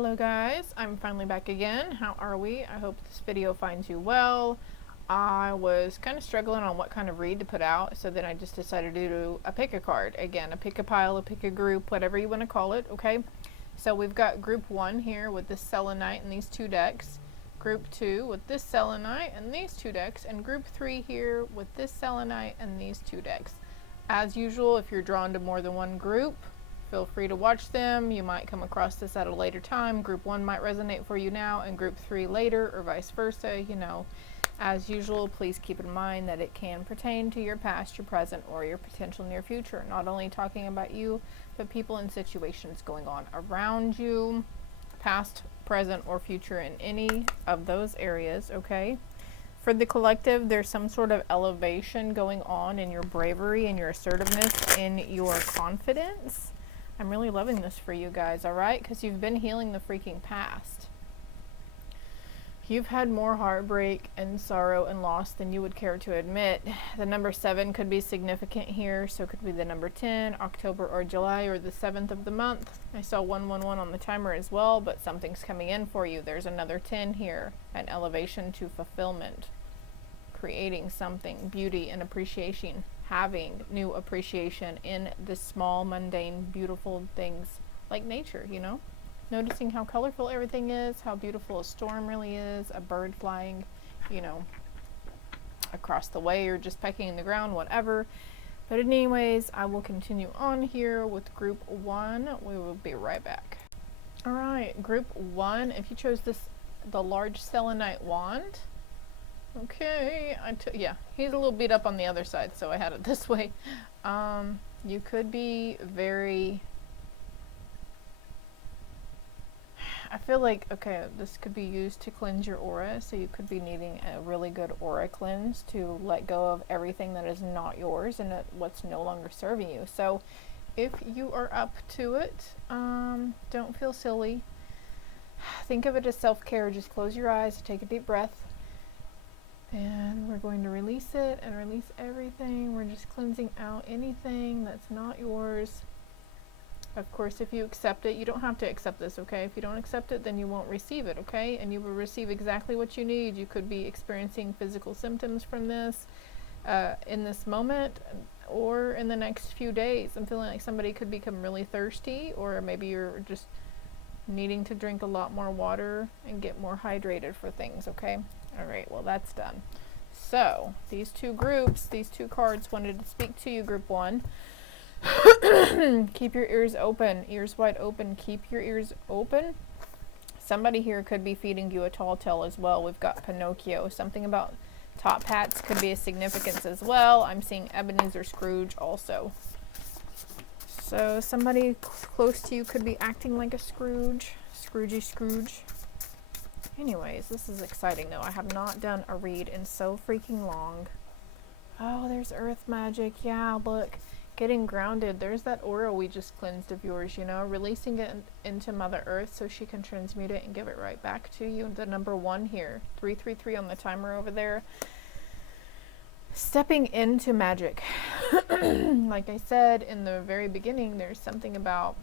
Hello guys, I'm finally back again. How are we? I hope this video finds you well. I was kind of struggling on what kind of read to put out, so then I just decided to do a pick a card. Again, a pick a pile, a pick a group, whatever you want to call it, okay? So we've got group 1 here with this selenite and these 2 decks. Group 2 with this selenite and these 2 decks. And group 3 here with this selenite and these 2 decks. As usual, if you're drawn to more than one group, feel free to watch them. You might come across this at a later time. Group 1 might resonate for you now and group 3 later, or vice versa. You know, as usual, please keep in mind that it can pertain to your past, your present, or your potential near future. Not only talking about you, but people and situations going on around you, past, present, or future in any of those areas, okay? For the collective, there's some sort of elevation going on in your bravery and your assertiveness, in your confidence. I'm really loving this for you guys, alright? Because you've been healing the freaking past. You've had more heartbreak and sorrow and loss than you would care to admit. The number 7 could be significant here, so it could be the number 10, October or July, or the 7th of the month. I saw 111 on the timer as well, but something's coming in for you. There's another 10 here, an elevation to fulfillment. Creating something, beauty and appreciation. Having new appreciation in the small, mundane, beautiful things like nature, you know? Noticing how colorful everything is, how beautiful a storm really is, a bird flying, you know, across the way or just pecking in the ground, whatever. But anyways, I will continue on here with group 1. We will be right back. Alright, group 1, if you chose this, the large selenite wand, okay, yeah, he's a little beat up on the other side, so I had it this way. You could be very, I feel like, okay, this could be used to cleanse your aura, so you could be needing a really good aura cleanse to let go of everything that is not yours and what's no longer serving you. So if you are up to it, don't feel silly. Think of it as self-care. Just close your eyes, take a deep breath. And we're going to release it and release everything. We're just cleansing out anything that's not yours. Of course, if you accept it, you don't have to accept this, okay? If you don't accept it, then you won't receive it, okay? And you will receive exactly what you need. You could be experiencing physical symptoms from this in this moment or in the next few days. I'm feeling like somebody could become really thirsty, or maybe you're just needing to drink a lot more water and get more hydrated for things, okay? Alright, well that's done. So, these 2 groups, these 2 cards wanted to speak to you, group 1. Keep your ears open, ears wide open, keep your ears open. Somebody here could be feeding you a tall tale as well. We've got Pinocchio. Something about top hats could be a significance as well. I'm seeing Ebenezer Scrooge also. So somebody close to you could be acting like a Scrooge. Scroogey Scrooge. Anyways, this is exciting though. I have not done a read in so freaking long. Oh, there's earth magic. Yeah, look. Getting grounded. There's that aura we just cleansed of yours, you know. Releasing it into Mother Earth so she can transmute it and give it right back to you. The number 1 here. 333 on the timer over there. Stepping into magic. Like I said in the very beginning, there's something about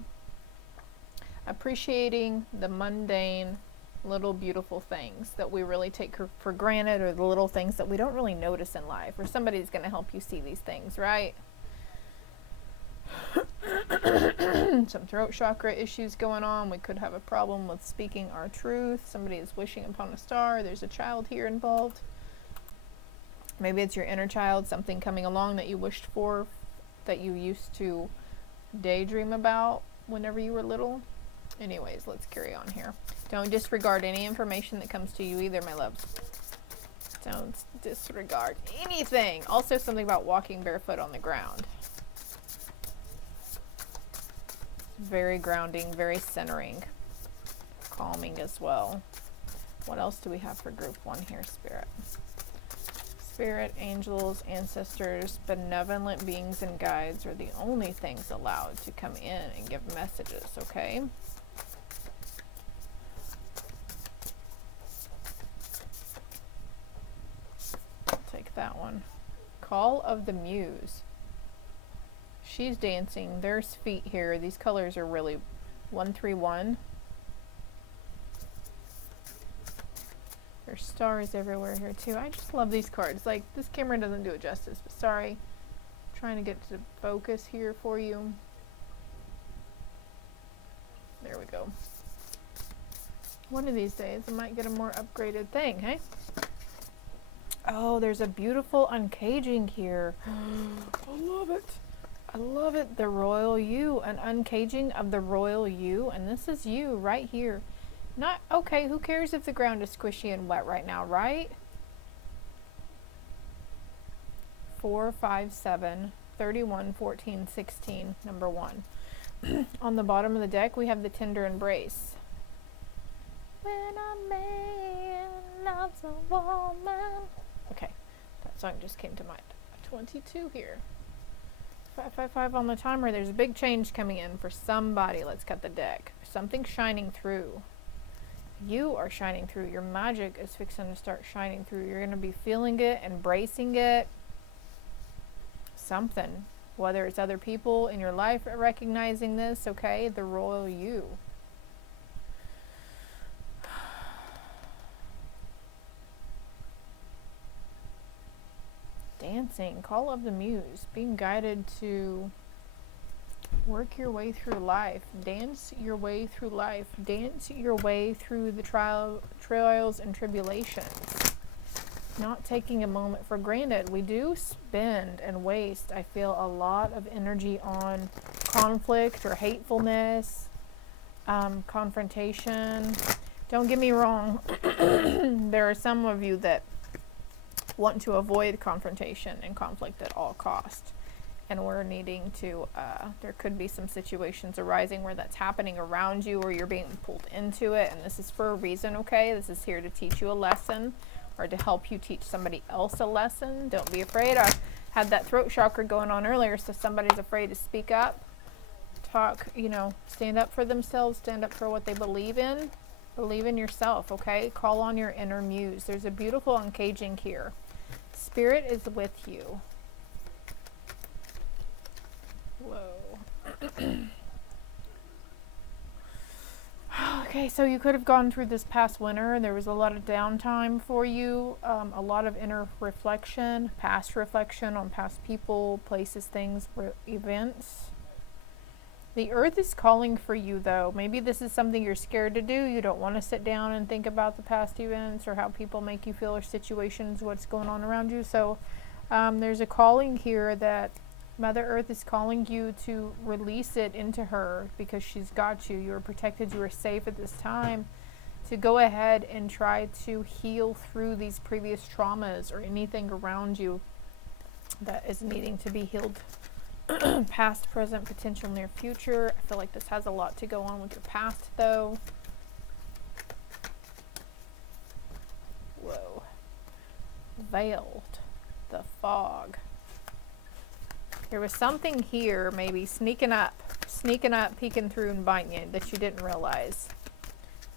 appreciating the mundane, little beautiful things that we really take for granted, or the little things that we don't really notice in life, or somebody's going to help you see these things, right? Some throat chakra issues going on. We could have a problem with speaking our truth. Somebody is wishing upon a star. There's a child here involved. Maybe it's your inner child, something coming along that you wished for, that you used to daydream about whenever you were little. Anyways, let's carry on here. Don't disregard any information that comes to you either, my loves. Don't disregard anything. Also, something about walking barefoot on the ground. Very grounding, very centering. Calming as well. What else do we have for group 1 here, Spirit? Spirit, angels, ancestors, benevolent beings, and guides are the only things allowed to come in and give messages, okay? Take that one. Call of the Muse. She's dancing. There's feet here. These colors are really 131. There's stars everywhere here too. I just love these cards. Like, this camera doesn't do it justice, but sorry. I'm trying to get to focus here for you. There we go. One of these days I might get a more upgraded thing, hey? Oh, there's a beautiful uncaging here. I love it. I love it. The royal you, an uncaging of the royal you, and this is you right here. Not okay, who cares if the ground is squishy and wet right now, right? 4, 5, 7, 31, 14, 16, number 1. On the bottom of the deck, we have the tender embrace. When a man loves a woman. Okay, that song just came to mind. 22 here. 555 on the timer. There's a big change coming in for somebody. Let's cut the deck. Something shining through. You are shining through. Your magic is fixing to start shining through. You're going to be feeling it, embracing it. Something. Whether it's other people in your life recognizing this, okay? The royal you. Dancing. Call of the muse. Being guided to work your way through life. Dance your way through life. Dance your way through the trials and tribulations. Not taking a moment for granted. We do spend and waste, I feel, a lot of energy on conflict or hatefulness, confrontation. Don't get me wrong. There are some of you that want to avoid confrontation and conflict at all costs. And we're needing to, there could be some situations arising where that's happening around you or you're being pulled into it. And this is for a reason, okay? This is here to teach you a lesson or to help you teach somebody else a lesson. Don't be afraid. I had that throat chakra going on earlier, so somebody's afraid to speak up, talk, you know, stand up for themselves, stand up for what they believe in. Believe in yourself, okay? Call on your inner muse. There's a beautiful uncaging here. Spirit is with you. Whoa. Okay, so you could have gone through this past winter. There was a lot of downtime for you, a lot of inner reflection, past reflection on past people, places, things, events. The earth is calling for you, though. Maybe this is something you're scared to do. You don't want to sit down and think about the past events or how people make you feel or situations, what's going on around you. So there's a calling here that Mother Earth is calling you to release it into her because she's got you. You are protected. You are safe at this time to go ahead and try to heal through these previous traumas or anything around you that is needing to be healed. Past, present, potential, near future. I feel like this has a lot to go on with your past, though. Whoa. Veiled. The fog. There was something here, maybe sneaking up, peeking through and biting you that you didn't realize.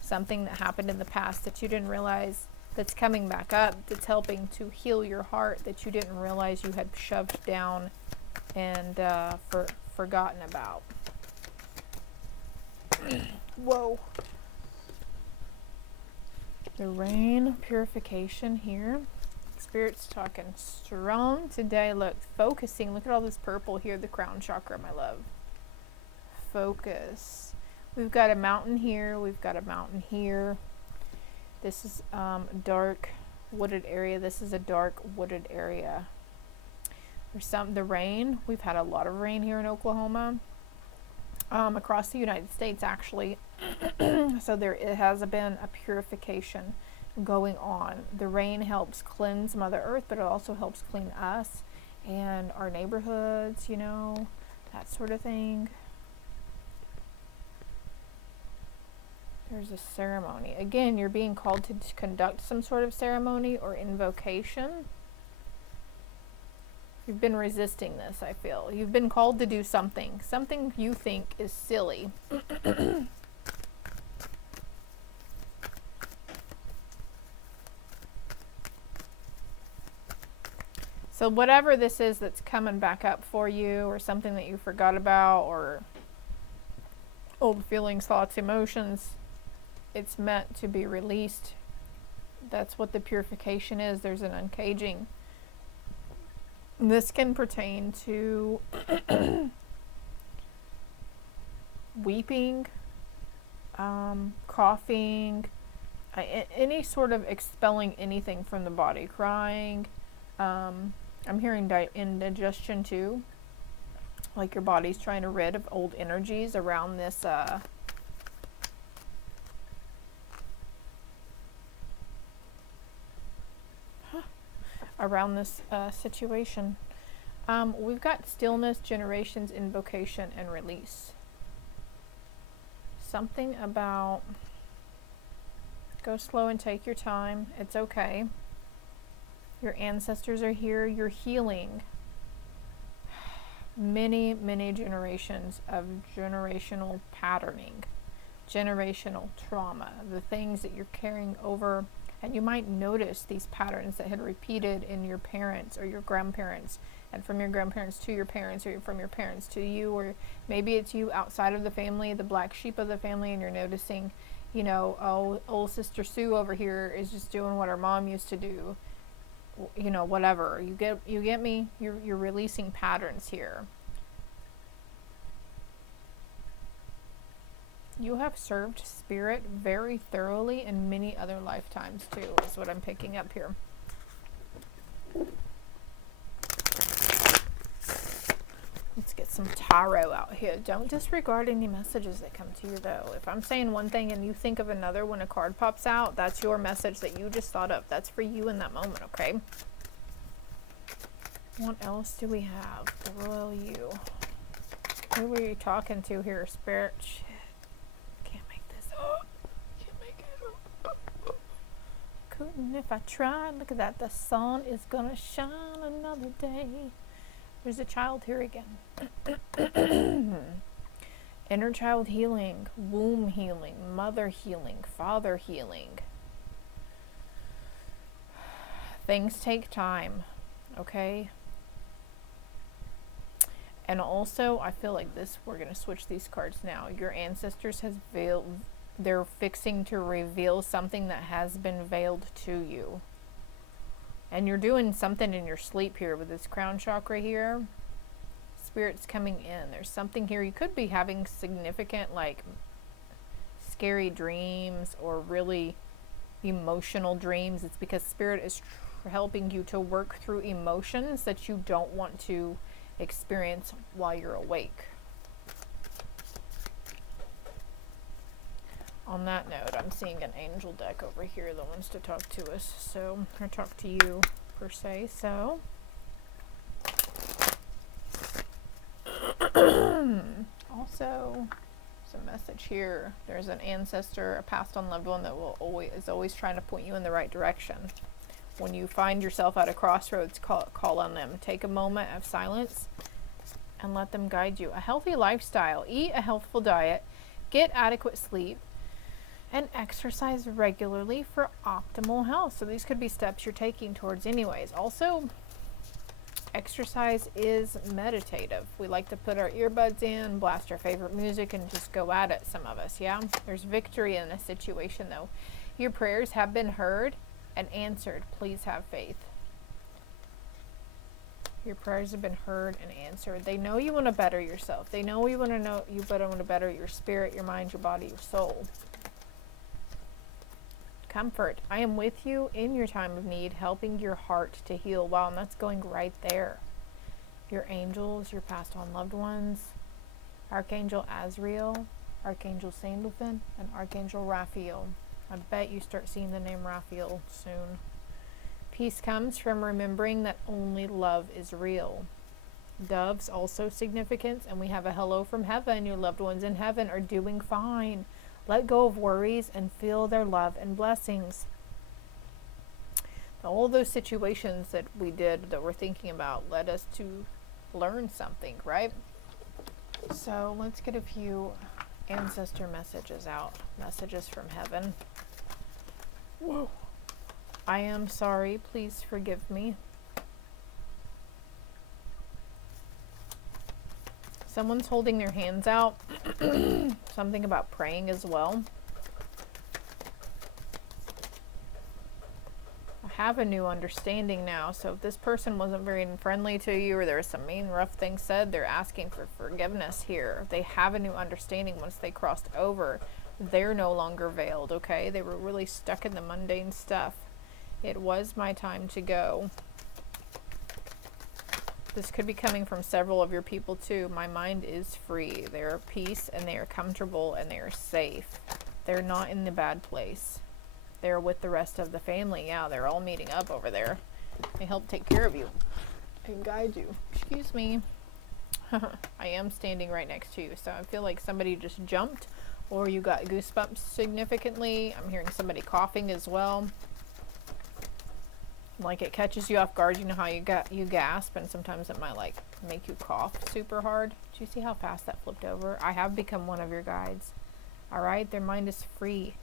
Something that happened in the past that you didn't realize that's coming back up, that's helping to heal your heart that you didn't realize you had shoved down and forgotten about. Whoa. The rain purification here. Spirit's talking strong today. Look, focusing. Look at all this purple here, the crown chakra, my love. Focus. We've got a mountain here. We've got a mountain here. This is dark wooded area. This is a dark wooded area. There's the rain. We've had a lot of rain here in Oklahoma. Across the United States, actually. So it has been a purification going on. The rain helps cleanse Mother Earth, but it also helps clean us and our neighborhoods, you know, that sort of thing. There's a ceremony. Again, you're being called to conduct some sort of ceremony or invocation. You've been resisting this, I feel. You've been called to do something. Something you think is silly. So whatever this is that's coming back up for you, or something that you forgot about, or old feelings, thoughts, emotions, it's meant to be released. That's what the purification is. There's an uncaging. This can pertain to weeping, coughing, any sort of expelling anything from the body, crying. I'm hearing indigestion too, like your body's trying to rid of old energies around this situation. We've got stillness, generations, invocation, and release. Something about go slow and take your time. It's okay. Your ancestors are here. You're healing many, many generations of generational patterning, generational trauma, the things that you're carrying over. And you might notice these patterns that had repeated in your parents or your grandparents, and from your grandparents to your parents, or from your parents to you, or maybe it's you outside of the family, the black sheep of the family, and you're noticing, you know, oh, old Sister Sue over here is just doing what her mom used to do. You know, whatever. You get me? You're releasing patterns here. You have served spirit very thoroughly in many other lifetimes too, is what I'm picking up here. Let's get some tarot out here. Don't disregard any messages that come to you though. If I'm saying one thing and you think of another when a card pops out, that's your message that you just thought of. That's for you in that moment, okay? What else do we have? The Royal You. Who were you talking to here, Spirit? Couldn't if I tried. Look at that. The sun is gonna shine another day. There's a child here again. Inner child healing, womb healing, mother healing, father healing. Things take time, okay? And also, I feel like this, we're going to switch these cards now. Your ancestors has veiled, they're fixing to reveal something that has been veiled to you. And you're doing something in your sleep here with this crown chakra here. Spirit's coming in. There's something here. You could be having significant, like, scary dreams or really emotional dreams. It's because Spirit is helping you to work through emotions that you don't want to experience while you're awake. On that note, I'm seeing an angel deck over here that wants to talk to us, so, or talk to you per se, so. Also, some message here. There's an ancestor, a passed on loved one that is always trying to point you in the right direction. When you find yourself at a crossroads, call on them. Take a moment of silence and let them guide you. A healthy lifestyle. Eat a healthful diet. Get adequate sleep. And exercise regularly for optimal health. So these could be steps you're taking towards anyways. Also, exercise is meditative. We like to put our earbuds in, blast our favorite music, and just go at it, some of us, yeah? There's victory in a situation, though. Your prayers have been heard and answered. Please have faith. Your prayers have been heard and answered. They know you want to better yourself. They know you want to better your spirit, your mind, your body, your soul. Comfort. I am with you in your time of need, helping your heart to heal. Wow, and that's going right there. Your angels, your passed on loved ones, Archangel Azrael, Archangel Sandalphon, and Archangel Raphael. I bet you start seeing the name Raphael soon. Peace comes from remembering that only love is real. Doves, also significance, and we have a hello from heaven. Your loved ones in heaven are doing fine. Let go of worries and feel their love and blessings. Now, all those situations that we did, that we're thinking about, led us to learn something, right? So let's get a few ancestor messages out. Messages from heaven. Whoa. I am sorry. Please forgive me. Someone's holding their hands out. Something about praying as well. have a new understanding now. So if this person wasn't very friendly to you, or there was some mean, rough things said, they're asking for forgiveness here. They have a new understanding once they crossed over. They're no longer veiled, okay? They were really stuck in the mundane stuff. It was my time to go. This could be coming from several of your people too. My mind is free. They're at peace and they are comfortable and they are safe. They're not in the bad place. They're with the rest of the family. Yeah, they're all meeting up over there. They help take care of you and guide you. Excuse me. I am standing right next to you, so I feel like somebody just jumped or you got goosebumps significantly. I'm hearing somebody coughing as well. Like it catches you off guard. You know how you gasp, and sometimes it might like make you cough super hard. Do you see how fast that flipped over? I have become one of your guides. All right, their mind is free.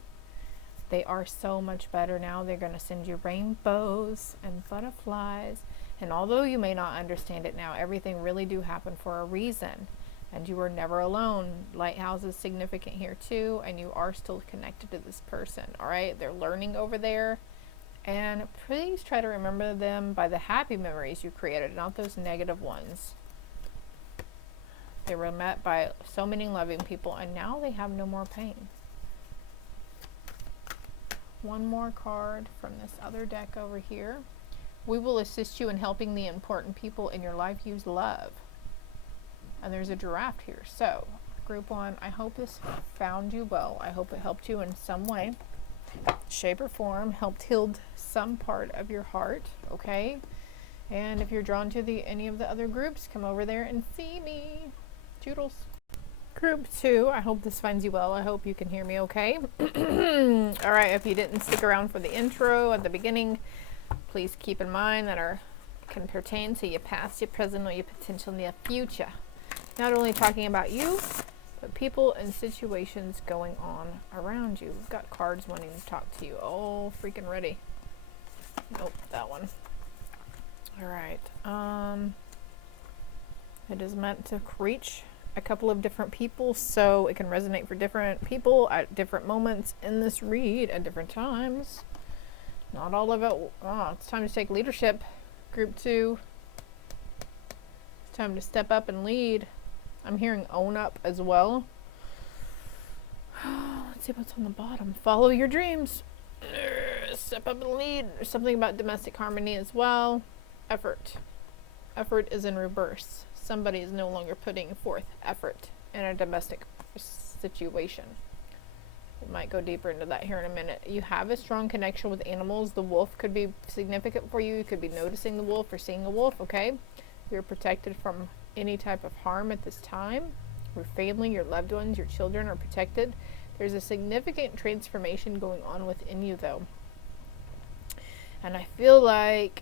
They are so much better now. They're going to send you rainbows and butterflies. And although you may not understand it now, everything really do happen for a reason. And you are never alone. Lighthouse is significant here too, and you are still connected to this person. All right, they're learning over there. And please try to remember them by the happy memories you created, not those negative ones. They were met by so many loving people, and now they have no more pain. One more card from this other deck over here. We will assist you in helping the important people in your life use love. And there's a giraffe here. So, group one, I hope this found you well. I hope it helped you in some way, shape or form, helped heal some part of your heart, okay? And if you're drawn to any of the other groups, come over there and see me. Toodles. Group two, I hope this finds you well. I hope you can hear me okay. All right, if you didn't stick around for the intro at the beginning, please keep in mind that our can pertain to your past, your present, or your potential near future. Not only talking about you, but people and situations going on around you. We've got cards wanting to talk to you. Oh, freaking ready. Nope, that one. All right. It is meant to reach a couple of different people, so it can resonate for different people at different moments in this read at different times. Not all of it. Oh, it's time to take leadership. Group two. It's time to step up and lead. I'm hearing own up as well. Let's see what's on the bottom. Follow your dreams. Step up and lead. There's something about domestic harmony as well. Effort. Effort is in reverse. Somebody is no longer putting forth effort in a domestic situation. We might go deeper into that here in a minute. You have a strong connection with animals. The wolf could be significant for you. You could be noticing the wolf or seeing a wolf, okay? You're protected from any type of harm at this time. Your family, your loved ones, your children are protected. There's a significant transformation going on within you, though. And I feel like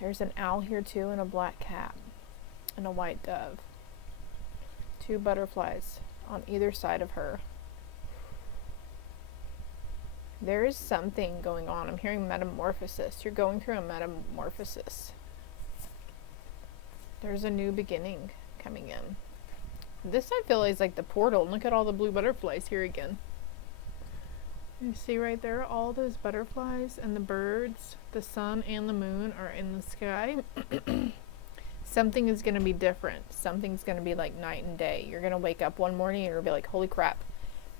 there's an owl here too, and a black cat, and a white dove. Two butterflies on either side of her. There is something going on. I'm hearing metamorphosis. You're going through a metamorphosis. There's a new beginning coming in. This I feel is like the portal. Look at all the blue butterflies here again. You see right there, all those butterflies and the birds, the sun and the moon are in the sky. Something is going to be different. Something's going to be like night and day. You're going to wake up one morning and you'll be like, holy crap,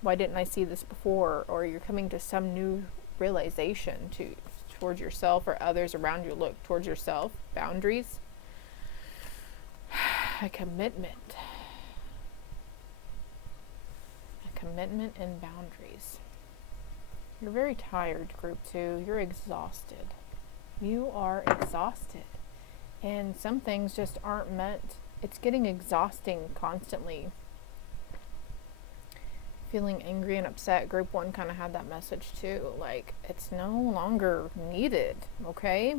why didn't I see this before? Or you're coming to some new realization towards yourself or others around you. Look, towards yourself. Boundaries. A commitment. A commitment and boundaries. You're very tired, group two. You're exhausted. You are exhausted. And some things just aren't meant. It's getting exhausting constantly. Feeling angry and upset. Group one kind of had that message too. Like, it's no longer needed, okay?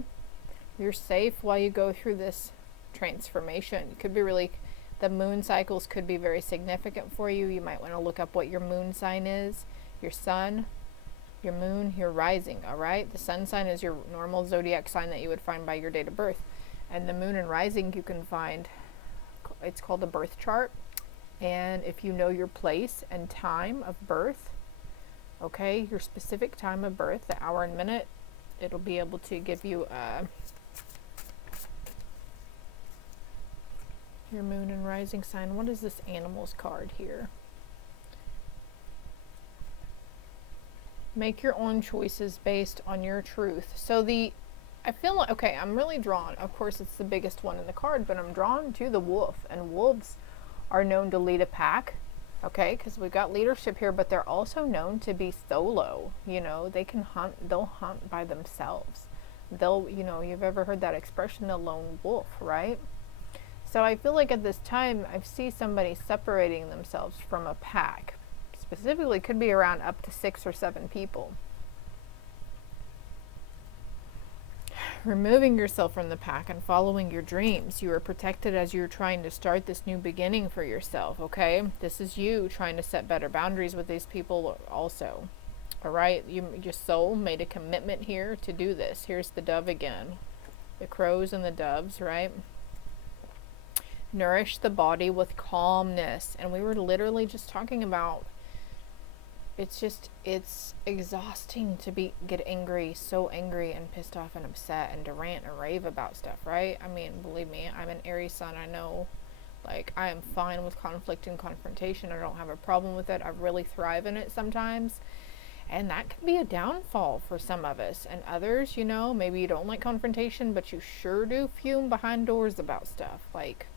You're safe while you go through this transformation. You could be really, the moon cycles could be very significant for you. You might want to look up what your moon sign is. Your sun, your moon, your rising, all right? The sun sign is your normal zodiac sign that you would find by your date of birth. And the moon and rising you can find, it's called a birth chart. And if you know your place and time of birth, okay? Your specific time of birth, the hour and minute. It'll be able to give you your moon and rising sign. What is this animals card here? Make your own choices based on your truth. So I feel like, okay, I'm really drawn. Of course, it's the biggest one in the card, but I'm drawn to the wolf. And wolves are known to lead a pack, okay? Because we've got leadership here, but they're also known to be solo. You know, they can hunt. They'll hunt by themselves. They'll, you know, you've ever heard that expression, the lone wolf, right? So I feel like at this time, I see somebody separating themselves from a pack. Specifically, could be around up to 6 or 7 people. Removing yourself from the pack and following your dreams. You are protected as you're trying to start this new beginning for yourself, okay? This is you trying to set better boundaries with these people also. All right? Your soul made a commitment here to do this. Here's the dove again. The crows and the doves, right? Nourish the body with calmness. And we were literally just talking about, it's exhausting to get angry, so angry and pissed off and upset and to rant and rave about stuff, right? I mean, believe me, I'm an Aries sun. I know, like, I am fine with conflict and confrontation. I don't have a problem with it. I really thrive in it sometimes. And that can be a downfall for some of us. And others, you know, maybe you don't like confrontation, but you sure do fume behind doors about stuff. Like,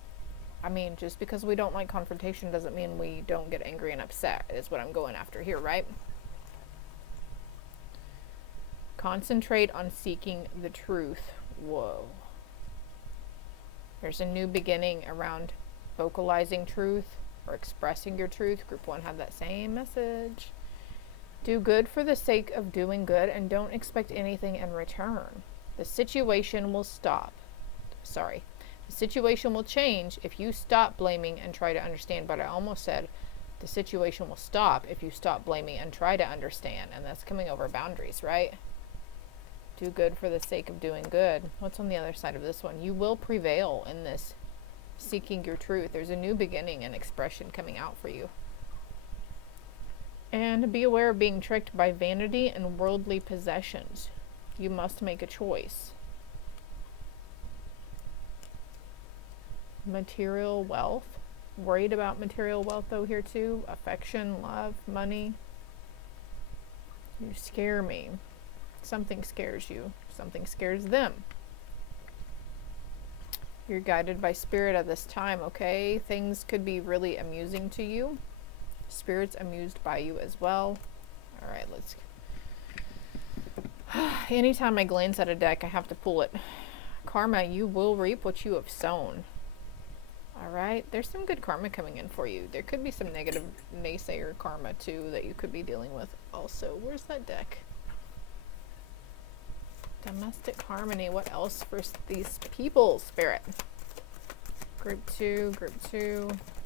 I mean, just because we don't like confrontation doesn't mean we don't get angry and upset, is what I'm going after here, right? Concentrate on seeking the truth. Whoa. There's a new beginning around vocalizing truth or expressing your truth. Group 1 had that same message. Do good for the sake of doing good and don't expect anything in return. The situation will stop. Sorry. The situation will change if you stop blaming and try to understand. But I almost said the situation will stop if you stop blaming and try to understand. And that's coming over boundaries, right? Do good for the sake of doing good. What's on the other side of this one? You will prevail in this seeking your truth. There's a new beginning and expression coming out for you. And be aware of being tricked by vanity and worldly possessions. You must make a choice. Material wealth. Worried about material wealth though here too. Affection, love, money. You scare me. Something scares you. Something scares them. You're guided by spirit at this time, okay? Things could be really amusing to you. Spirit's amused by you as well. Alright, let's... Anytime I glance at a deck, I have to pull it. Karma, you will reap what you have sown. Alright, there's some good karma coming in for you. There could be some negative naysayer karma too that you could be dealing with also. Where's that deck? Domestic harmony. What else for these people, Spirit? Group 2,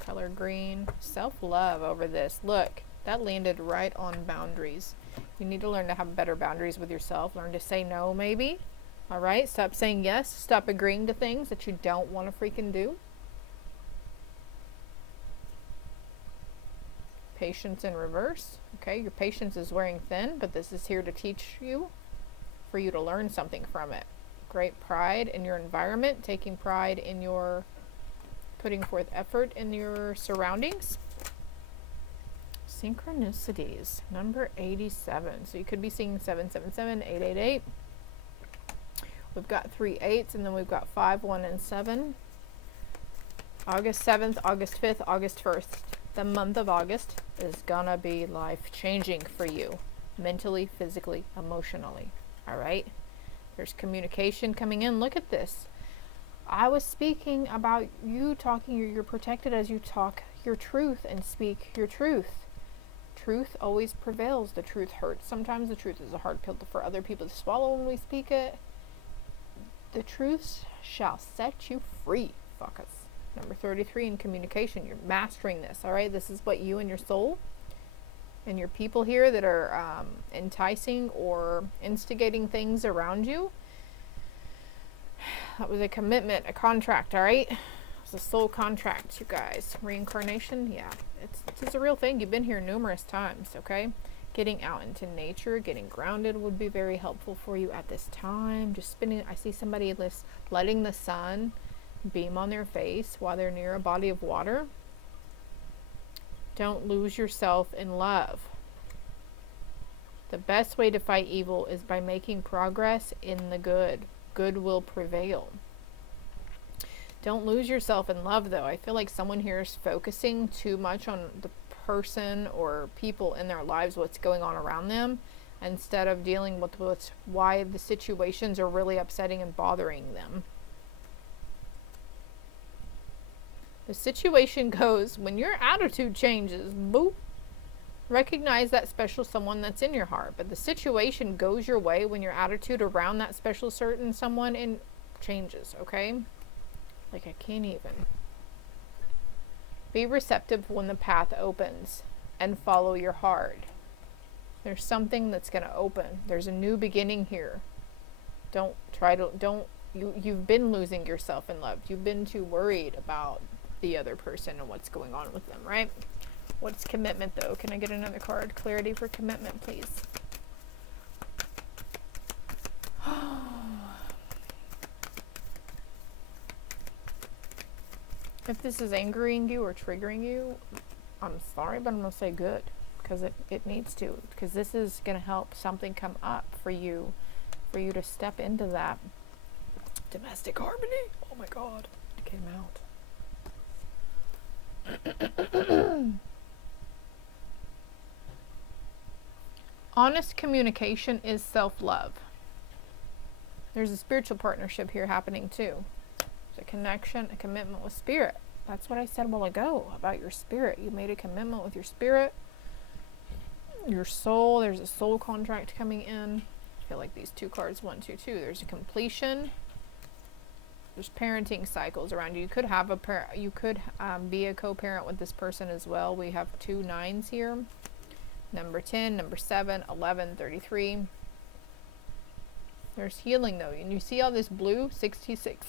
color green. Self-love over this. Look, that landed right on boundaries. You need to learn to have better boundaries with yourself. Learn to say no, maybe. Alright, stop saying yes. Stop agreeing to things that you don't want to freaking do. Patience in reverse. Okay, your patience is wearing thin, but this is here to teach you, for you to learn something from it. Great pride in your environment, taking pride in your putting forth effort in your surroundings. Synchronicities, number 87. So you could be seeing 777, 888. We've got 3 8s, and then we've got 5, 1, and 7. August 7th, August 5th, August 1st. The month of August is gonna be life-changing for you. Mentally, physically, emotionally. Alright? There's communication coming in. Look at this. I was speaking about you talking, you're protected as you talk your truth and speak your truth. Truth always prevails. The truth hurts. Sometimes the truth is a hard pill for other people to swallow when we speak it. The truth shall set you free, fuckers. Number 33 in communication. You're mastering this, alright? This is what you and your soul and your people here that are enticing or instigating things around you. That was a commitment, a contract, alright? It's a soul contract, you guys. Reincarnation, yeah. It's a real thing. You've been here numerous times, okay? Getting out into nature, getting grounded would be very helpful for you at this time. Just spending, I see somebody letting the sun beam on their face while they're near a body of water. Don't lose yourself in love. The best way to fight evil is by making progress in the good. Good will prevail. Don't lose yourself in love, though. I feel like someone here is focusing too much on the person or people in their lives, what's going on around them, instead of dealing with why the situations are really upsetting and bothering them. The situation goes when your attitude changes, boop. Recognize that special someone that's in your heart, but the situation goes your way when your attitude around that special certain someone changes, okay? Like, I can't even. Be receptive when the path opens and follow your heart. There's something that's going to open. There's a new beginning here. You've been losing yourself in love. You've been too worried about the other person and what's going on with them, right? What's commitment, though? Can I get another card? Clarity for commitment, please. If this is angering you or triggering you, I'm sorry, but I'm going to say good. Because it needs to. Because this is going to help something come up for you. For you to step into that domestic harmony. Oh my God. It came out. Honest communication is self-love. There's a spiritual partnership here happening too. There's a connection, a commitment with spirit. That's what I said a while ago about your spirit. You made a commitment with your spirit, your soul. There's a soul contract coming in. I feel like these two cards, 1, 2, 2. There's a completion. There's parenting cycles around you. You could have be a co-parent with this person as well. We have 2 9s here. Number 10, number 7, 11, 33. There's healing though. And you see all this blue? 66.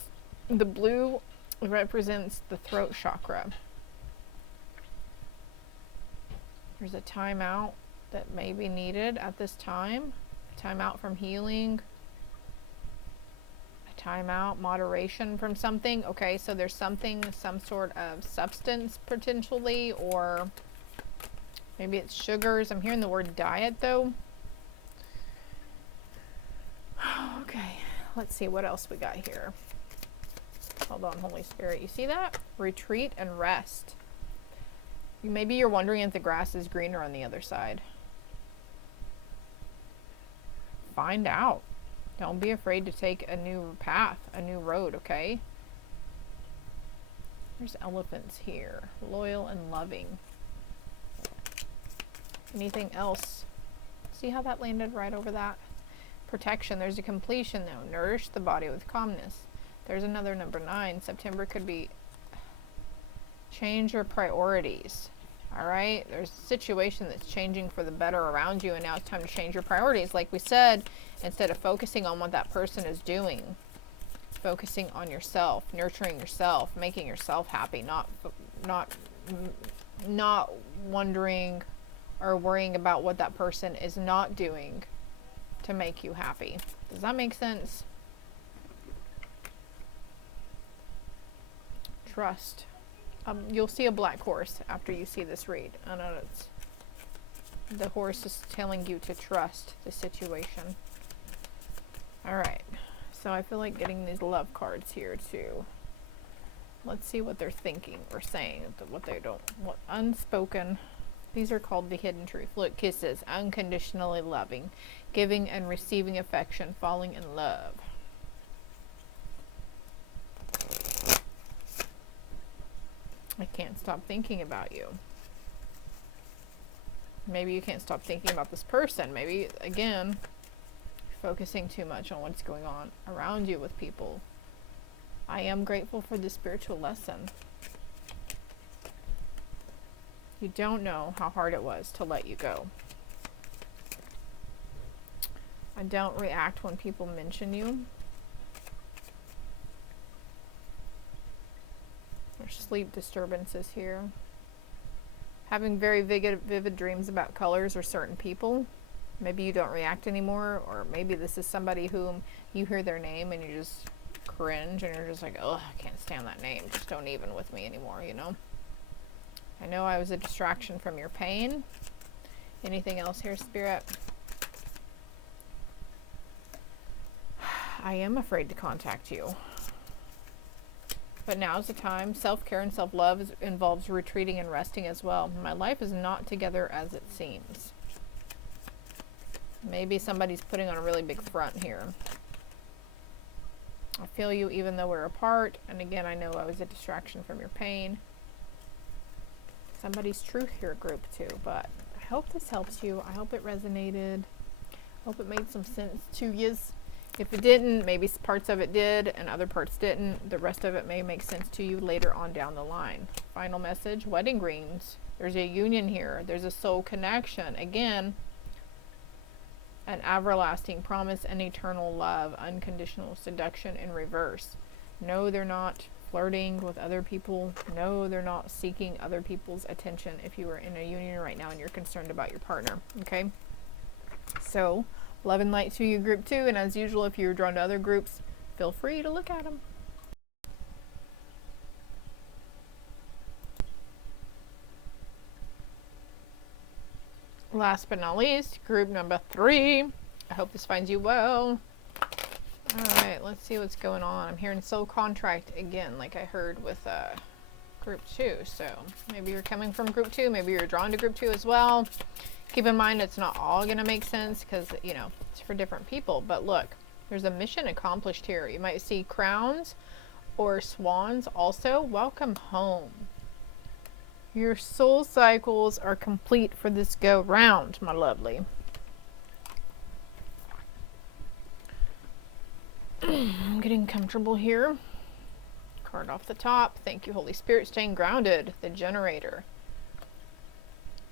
The blue represents the throat chakra. There's a timeout that may be needed at this time. A timeout from healing. A timeout, moderation from something. Okay, so there's something, some sort of substance potentially, or maybe it's sugars. I'm hearing the word diet though. Okay, let's see what else we got here. Hold on, Holy Spirit. You see that? Retreat and rest. Maybe you're wondering if the grass is greener on the other side. Find out. Don't be afraid to take a new path, a new road, okay? There's elephants here. Loyal and loving. Anything else? See how that landed right over that? Protection. There's a completion though. Nourish the body with calmness. There's another number 9. September could be change your priorities. Alright? There's a situation that's changing for the better around you, and now it's time to change your priorities. Like we said, instead of focusing on what that person is doing, focusing on yourself, nurturing yourself, making yourself happy, not wondering or worrying about what that person is not doing to make you happy. Does that make sense? Trust. You'll see a black horse after you see this read. I know it's the horse is telling you to trust the situation. Alright, so I feel like getting these love cards here too. Let's see what they're thinking or saying, what unspoken. These are called the hidden truth. Look, kisses, unconditionally loving, giving and receiving affection, falling in love. I can't stop thinking about you. Maybe you can't stop thinking about this person. Maybe, again, focusing too much on what's going on around you with people. I am grateful for the spiritual lesson. You don't know how hard it was to let you go. I don't react when people mention you. There's sleep disturbances here. Having very vivid dreams about colors or certain people. Maybe you don't react anymore, or maybe this is somebody whom you hear their name and you just cringe and you're just like, oh, I can't stand that name. Just don't even with me anymore, you know? I know I was a distraction from your pain. Anything else here, Spirit? I am afraid to contact you. But now's the time. Self-care and self-love involves retreating and resting as well. My life is not together as it seems. Maybe somebody's putting on a really big front here. I feel you even though we're apart. And again, I know I was a distraction from your pain. Somebody's truth here, group 2. But I hope this helps you. I hope it resonated. I hope it made some sense to you. If it didn't, maybe parts of it did and other parts didn't. The rest of it may make sense to you later on down the line. Final message, wedding rings. There's a union here. There's a soul connection. Again, an everlasting promise and eternal love. Unconditional seduction in reverse. No, they're not flirting with other people. No, they're not seeking other people's attention if you are in a union right now and you're concerned about your partner. Okay? So, love and light to you, group 2. And as usual, if you're drawn to other groups, feel free to look at them. Last but not least, group number 3. I hope this finds you well. Alright, let's see what's going on. I'm hearing soul contract again, like I heard with group 2. So maybe you're coming from group 2. Maybe you're drawn to group 2 as well. Keep in mind it's not all going to make sense because, you know, it's for different people. But look, there's a mission accomplished here. You might see crowns or swans also. Welcome home. Your soul cycles are complete for this go round, my lovely. I'm getting comfortable here. Card off the top. Thank you, Holy Spirit. Staying grounded. The generator.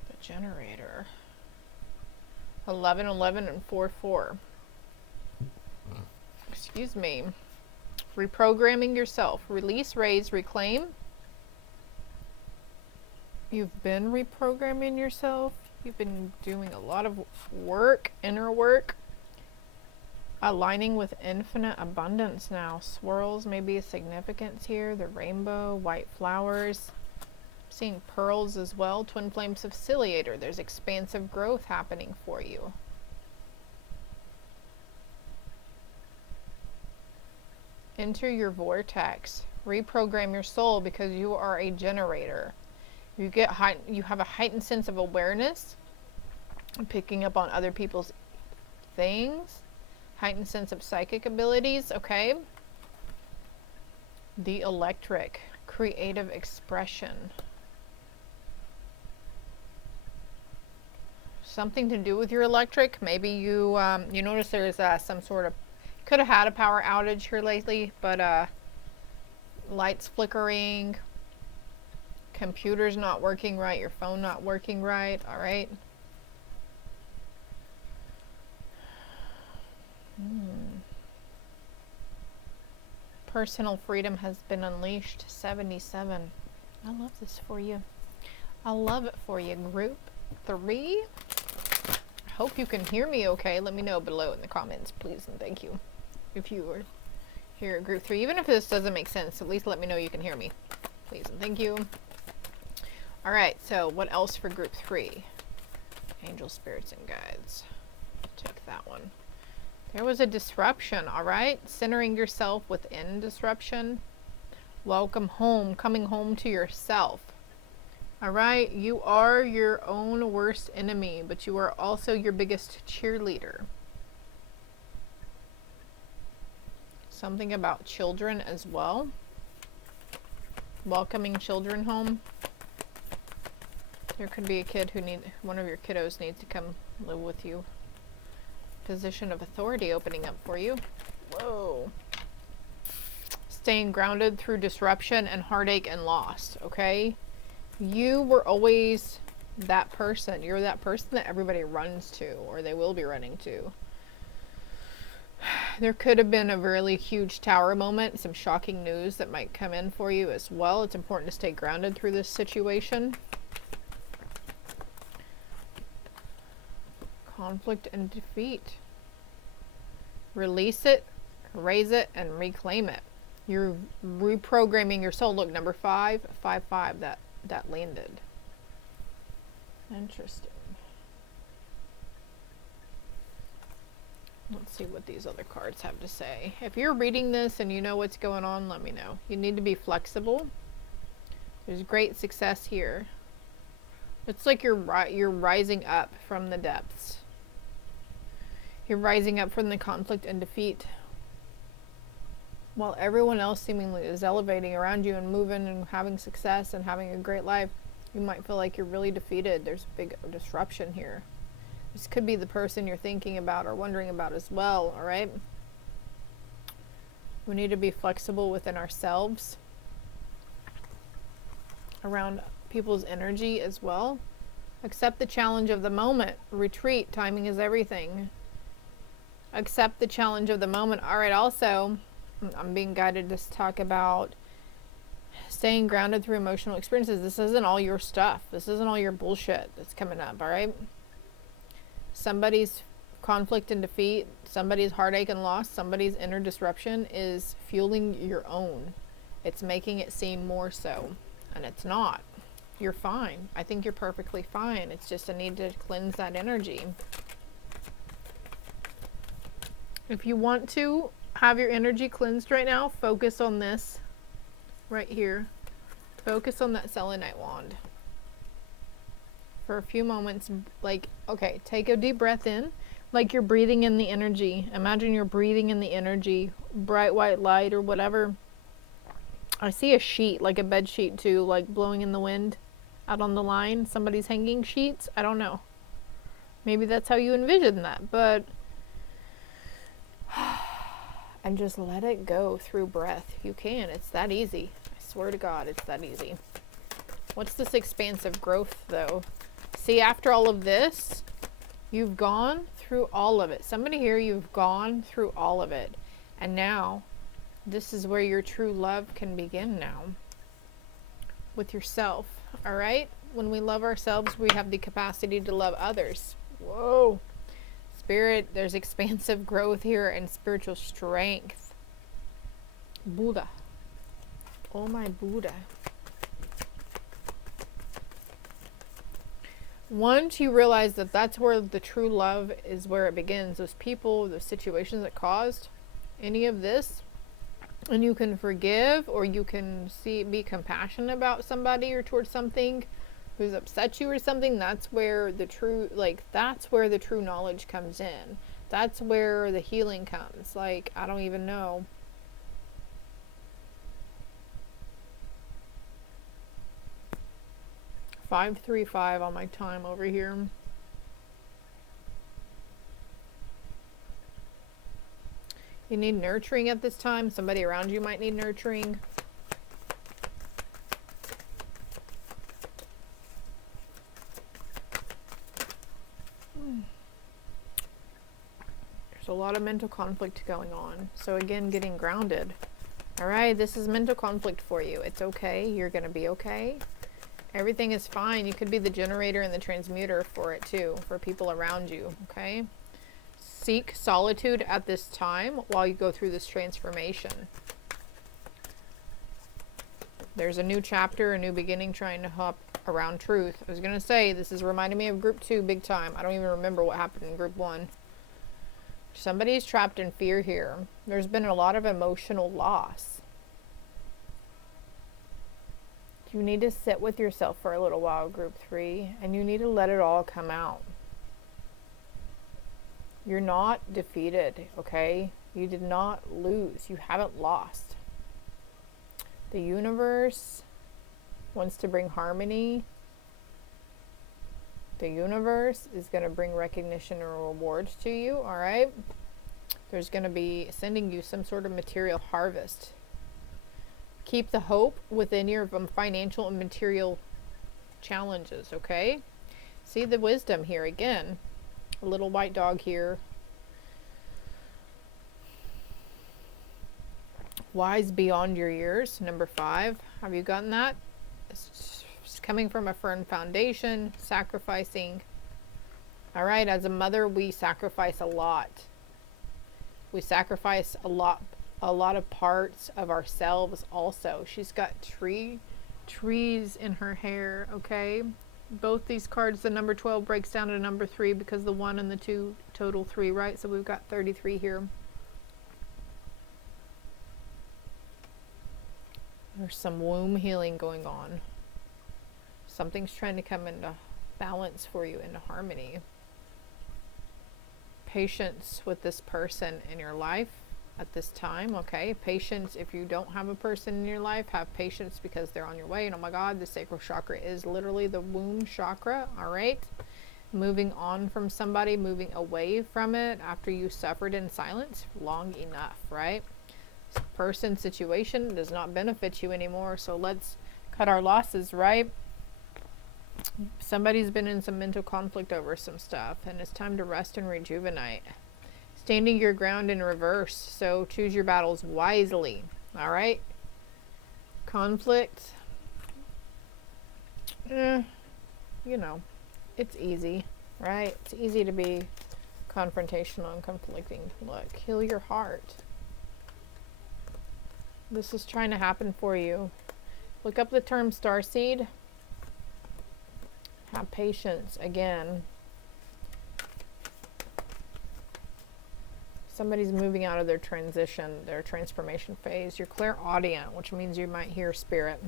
The generator. 11, 11, and 4, 4. Excuse me. Reprogramming yourself. Release, raise, reclaim. You've been reprogramming yourself. You've been doing a lot of work, inner work. Aligning with infinite abundance now. Swirls may be a significance here. The rainbow, white flowers. Seeing pearls as well. Twin flame facilitator. There's expansive growth happening for you. Enter your vortex. Reprogram your soul because you are a generator. You have a heightened sense of awareness, picking up on other people's things, heightened sense of psychic abilities, okay? The electric, creative expression. Something to do with your electric. Maybe you you notice there's some sort of, could have had a power outage here lately, but lights flickering. Computer's not working right, your phone not working right, all right? Personal freedom has been unleashed, 77. I love this for you. I love it for you, group 3. I hope you can hear me okay. Let me know below in the comments, please, and thank you. If you were here at group 3, even if this doesn't make sense, at least let me know you can hear me, please, and thank you. Alright, so what else for group 3? Angel, spirits, and guides. Take that one. There was a disruption, alright? Centering yourself within disruption. Welcome home, coming home to yourself. Alright, you are your own worst enemy, but you are also your biggest cheerleader. Something about children as well. Welcoming children home. There could be a kid who one of your kiddos needs to come live with you. Position of authority opening up for you. Whoa. Staying grounded through disruption and heartache and loss, okay? You were always that person. You're that person that everybody runs to, or they will be running to. There could have been a really huge tower moment, some shocking news that might come in for you as well. It's important to stay grounded through this situation. Conflict and defeat. Release it, raise it, and reclaim it. You're reprogramming your soul. Look, number 555, that landed. Interesting. Let's see what these other cards have to say. If you're reading this and you know what's going on, let me know. You need to be flexible. There's great success here. It's like you're rising up from the depths. You're rising up from the conflict and defeat. While everyone else seemingly is elevating around you and moving and having success and having a great life, you might feel like you're really defeated. There's a big disruption here. This could be the person you're thinking about or wondering about as well, all right? We need to be flexible within ourselves, around people's energy as well. Accept the challenge of the moment. Retreat. Timing is everything. Accept the challenge of the moment. All right, also, I'm being guided to talk about staying grounded through emotional experiences. This isn't all your stuff. This isn't all your bullshit that's coming up, all right? Somebody's conflict and defeat, somebody's heartache and loss, somebody's inner disruption is fueling your own. It's making it seem more so, and it's not. You're fine. I think you're perfectly fine. It's just a need to cleanse that energy. If you want to have your energy cleansed right now, focus on this right here. Focus on that selenite wand. For a few moments, like, okay, take a deep breath in, like you're breathing in the energy. Imagine you're breathing in the energy, bright white light or whatever. I see a sheet, like a bed sheet too, like blowing in the wind out on the line. Somebody's hanging sheets. I don't know. Maybe that's how you envision that, but and just let it go through breath. You can. It's that easy. I swear to God, it's that easy. What's this expansive growth though? See, after all of this, you've gone through all of it. Somebody here, you've gone through all of it. And now, this is where your true love can begin now. With yourself, all right? When we love ourselves, we have the capacity to love others. Whoa. Spirit, there's expansive growth here and spiritual strength. Buddha. Oh my Buddha. Once you realize that that's where the true love is, where it begins, those people, those situations that caused any of this, and you can forgive, or you can be compassionate about somebody or towards something who's upset you or something, that's where the true, that's where the true knowledge comes in. That's where the healing comes. Like, I don't even know. $535 on my time over here. You need nurturing at this time. Somebody around you might need nurturing. There's a lot of mental conflict going on. So again, getting grounded. All right, this is mental conflict for you. It's okay. You're going to be okay. Everything is fine. You could be the generator and the transmuter for it too, for people around you, okay? Seek solitude at this time while you go through this transformation. There's a new chapter, a new beginning trying to hop around truth. I was going to say, this is reminding me of group 2 big time. I don't even remember what happened in group 1. Somebody's trapped in fear here. There's been a lot of emotional loss. You need to sit with yourself for a little while, group 3, and you need to let it all come out. You're not defeated, okay? You did not lose. You haven't lost. The universe wants to bring harmony. The universe is going to bring recognition and rewards to you, all right? There's going to be sending you some sort of material harvest. Keep the hope within your financial and material challenges, okay? See the wisdom here again. A little white dog here. Wise beyond your years, number 5. Have you gotten that? It's coming from a firm foundation, sacrificing. All right, as a mother, we sacrifice a lot. We sacrifice a lot of parts of ourselves also. She's got trees in her hair, okay? Both these cards, the number 12 breaks down to number 3 because the 1 and the 2 total 3, right? So we've got 33 here. There's some womb healing going on. Something's trying to come into balance for you, into harmony. Patience with this person in your life at this time, okay? Patience if you don't have a person in your life. Have patience because they're on your way. And oh my God, the sacral chakra is literally the womb chakra, all right? Moving on from somebody, moving away from it after you suffered in silence long enough, right? This person, situation does not benefit you anymore, so let's cut our losses, right? Somebody's been in some mental conflict over some stuff, and it's time to rest and rejuvenate. Standing your ground in reverse, so choose your battles wisely, all right? Conflict, you know, it's easy, right? It's easy to be confrontational and conflicting. Look, heal your heart. This is trying to happen for you. Look up the term starseed. Have patience again. Somebody's moving out of their transition, their transformation phase. You're clairaudient, which means you might hear spirit.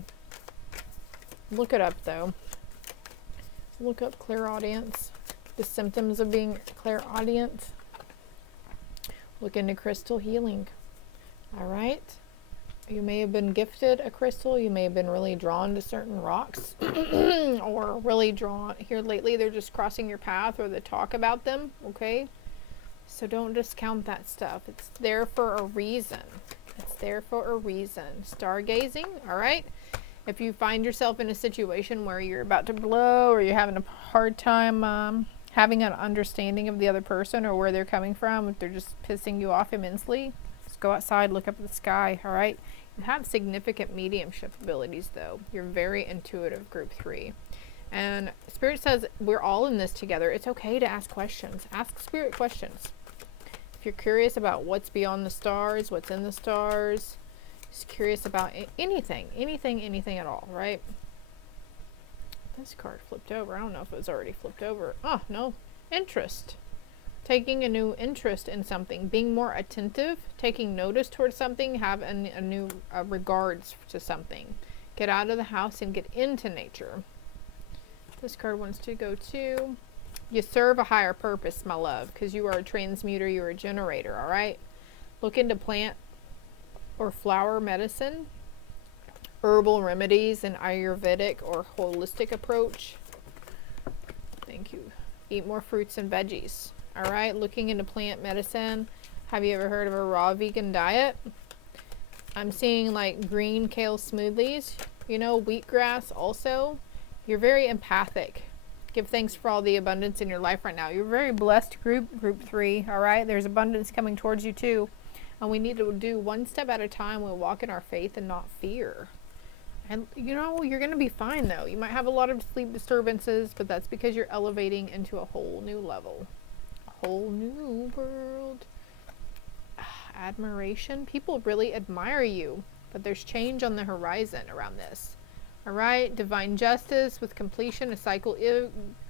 Look it up though. Look up clairaudience. The symptoms of being clairaudient. Look into crystal healing. All right. You may have been gifted a crystal. You may have been really drawn to certain rocks or really drawn here lately. They're just crossing your path or the talk about them. Okay. So don't discount that stuff. It's there for a reason. It's there for a reason. Stargazing. All right. If you find yourself in a situation where you're about to blow or you're having a hard time having an understanding of the other person or where they're coming from, if they're just pissing you off immensely, just go outside, look up at the sky. All right. You have significant mediumship abilities though. You're very intuitive, group 3. And Spirit says we're all in this together. It's okay to ask questions. Ask Spirit questions. If you're curious about what's beyond the stars, what's in the stars, just curious about anything at all, right? This card flipped over. I don't know if it was already flipped over. Oh, no. Interest. Taking a new interest in something, being more attentive, taking notice towards something, have a new regards to something. Get out of the house and get into nature. This card wants to go to, you serve a higher purpose, my love, because you are a transmuter, you're a generator, all right? Look into plant or flower medicine, herbal remedies, and Ayurvedic or holistic approach. Thank you. Eat more fruits and veggies. All right, looking into plant medicine. Have you ever heard of a raw vegan diet? I'm seeing like green kale smoothies, you know, wheatgrass also. You're very empathic. Give thanks for all the abundance in your life right now. You're very blessed, group 3, all right? There's abundance coming towards you too. And we need to do one step at a time. We'll walk in our faith and not fear. And, you know, you're going to be fine though. You might have a lot of sleep disturbances, but that's because you're elevating into a whole new level. Whole new world. Admiration. People really admire you, but there's change on the horizon around this. All right, divine justice with completion, a cycle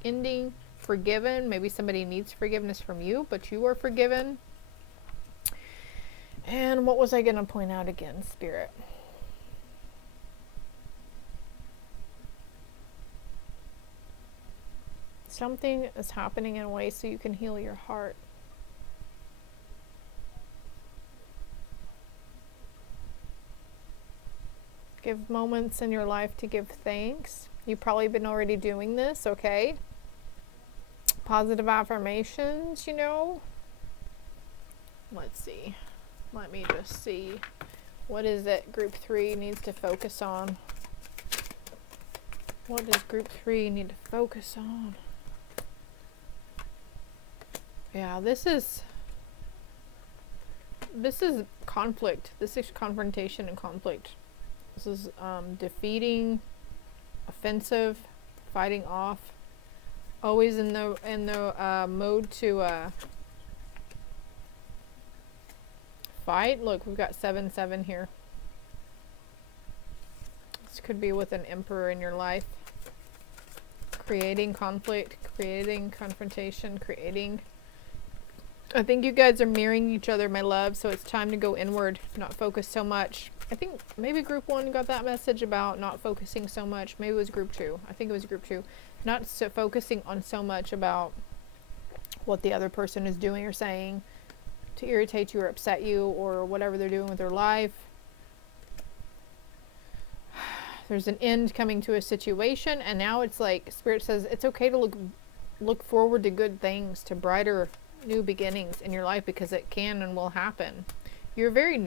ending, forgiven. Maybe somebody needs forgiveness from you, but you are forgiven. And what was I going to point out again, Spirit? Something is happening in a way so you can heal your heart. Give moments in your life to give thanks. You've probably been already doing this, okay? Positive affirmations, you know. Let's see. Let me just see. What is it group 3 needs to focus on? What does group 3 need to focus on? Yeah, this is conflict. This is confrontation and conflict. This is defeating, offensive, fighting off. Always in the mode to fight. Look, we've got 7-7 here. This could be with an emperor in your life. Creating conflict, creating confrontation, creating... I think you guys are mirroring each other, my love, so it's time to go inward, not focus so much. I think maybe group 1 got that message about not focusing so much. Maybe it was group 2. I think it was group 2. Not so focusing on so much about what the other person is doing or saying to irritate you or upset you or whatever they're doing with their life. There's an end coming to a situation, and now it's like Spirit says it's okay to look forward to good things, to brighter new beginnings in your life, because it can and will happen. You're a very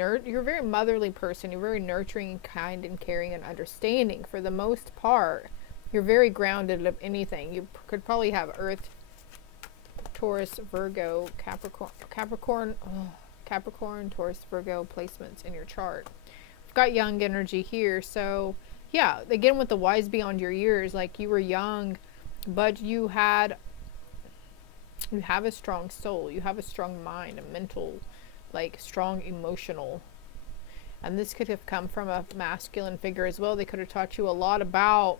motherly person. You're very nurturing, kind, and caring and understanding for the most part. You're very grounded of anything. You could probably have Earth, Taurus, Virgo, Capricorn, Taurus, Virgo placements in your chart. I've got young energy here, so yeah, again with the wise beyond your years, like you were young, but you have a strong soul, you have a strong mind, a mental, like strong emotional. And this could have come from a masculine figure as well. They could have taught you a lot about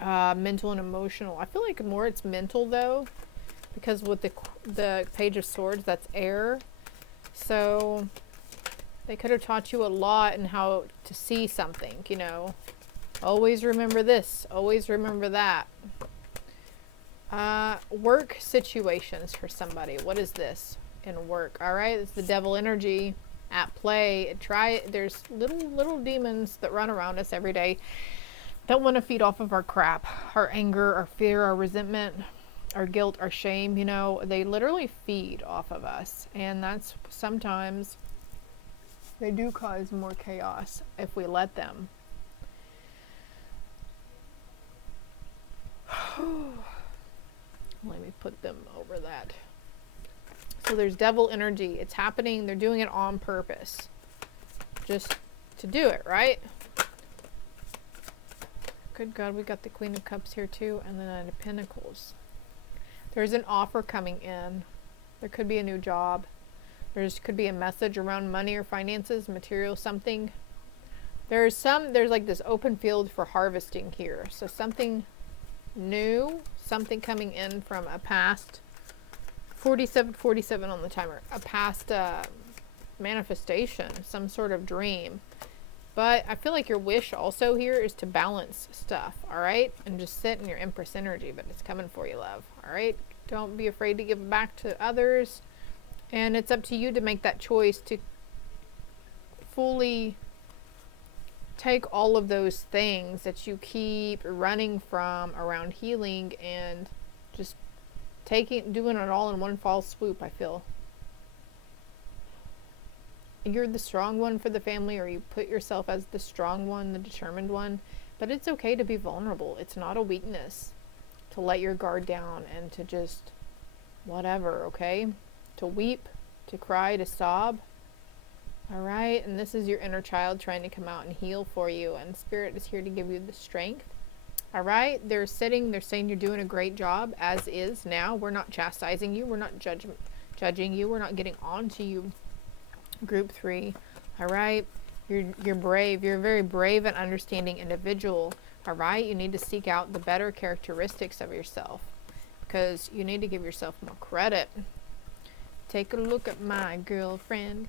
mental and emotional. I feel like more it's mental though, because with the Page of Swords, that's air. So they could have taught you a lot in how to see something, you know. Always remember this, always remember that. Work situations for somebody. What is this in work? All right, it's the devil energy at play. There's little demons that run around us every day that want to feed off of our crap, our anger, our fear, our resentment, our guilt, our shame. You know, they literally feed off of us, and that's sometimes they do cause more chaos if we let them. Let me put them over that. So there's devil energy. It's happening. They're doing it on purpose. Just to do it, right? Good God, we got the Queen of Cups here too, and the Knight of Pentacles. There's an offer coming in. There could be a new job. Could be a message around money or finances, material, something. There's like this open field for harvesting here. So something new, something coming in from a past 47 on the timer, a past manifestation, some sort of dream. But I feel like your wish also here is to balance stuff, all right? And just sit in your Empress energy, but it's coming for you, love, all right? Don't be afraid to give back to others. And it's up to you to make that choice to fully take all of those things that you keep running from around healing and just doing it all in one fall swoop, I feel. You're the strong one for the family, or you put yourself as the strong one, the determined one. But it's okay to be vulnerable. It's not a weakness to let your guard down and to just whatever, okay? To weep, to cry, to sob. All right, and this is your inner child trying to come out and heal for you, and Spirit is here to give you the strength. All right, they're saying you're doing a great job as is now. We're not chastising you. We're not judging you. We're not getting on to you. Group 3. All right, you're brave. You're a very brave and understanding individual. All right, you need to seek out the better characteristics of yourself because you need to give yourself more credit. Take a look at my girlfriend.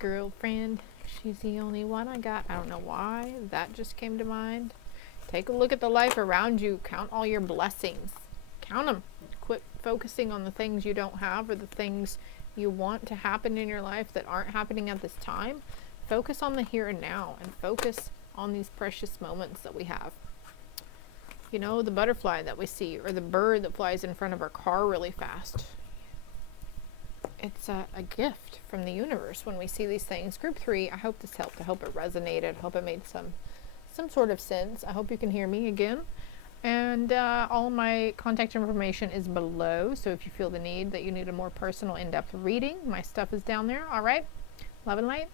She's the only one I got. I don't know why that just came to mind. Take a look at the life around you. Count all your blessings. Count them. Quit focusing on the things you don't have or the things you want to happen in your life that aren't happening at this time. Focus on the here and now and focus on these precious moments that we have. You know, the butterfly that we see or the bird that flies in front of our car really fast. It's a gift from the universe when we see these things. Group 3, I hope this helped. I hope it resonated. I hope it made some sort of sense. I hope you can hear me again. And all my contact information is below. So if you feel the need that you need a more personal, in-depth reading, my stuff is down there. All right. Love and light.